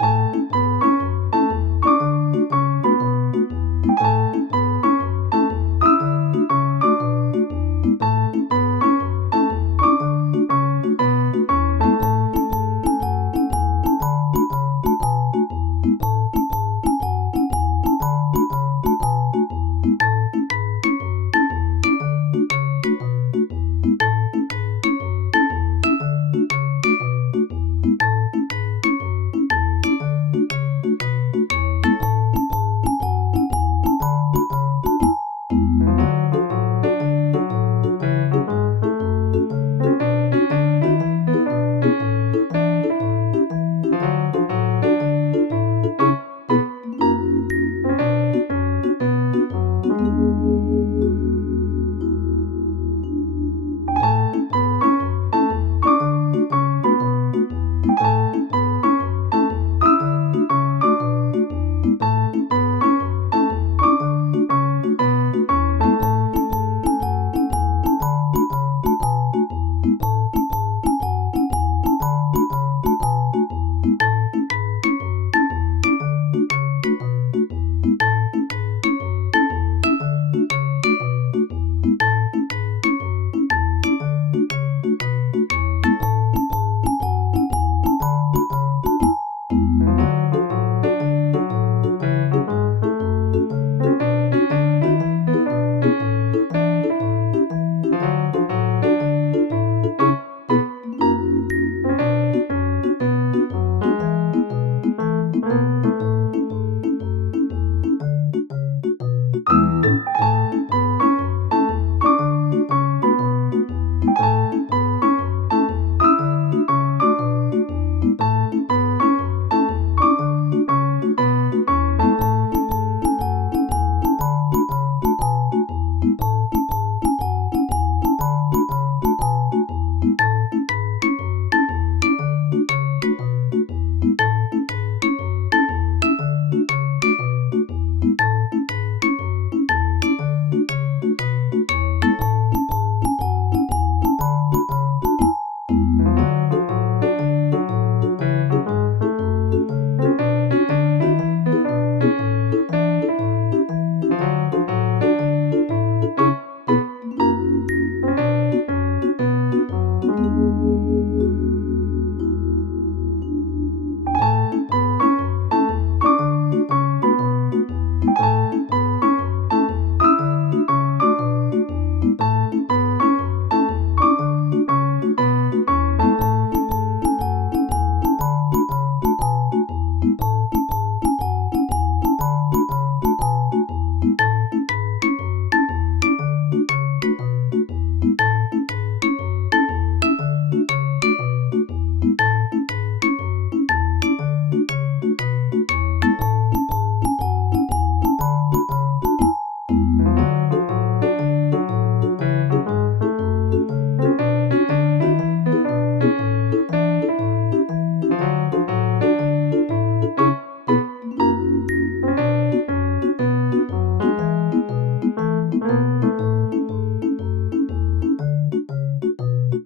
Thank you.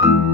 thank mm -hmm. you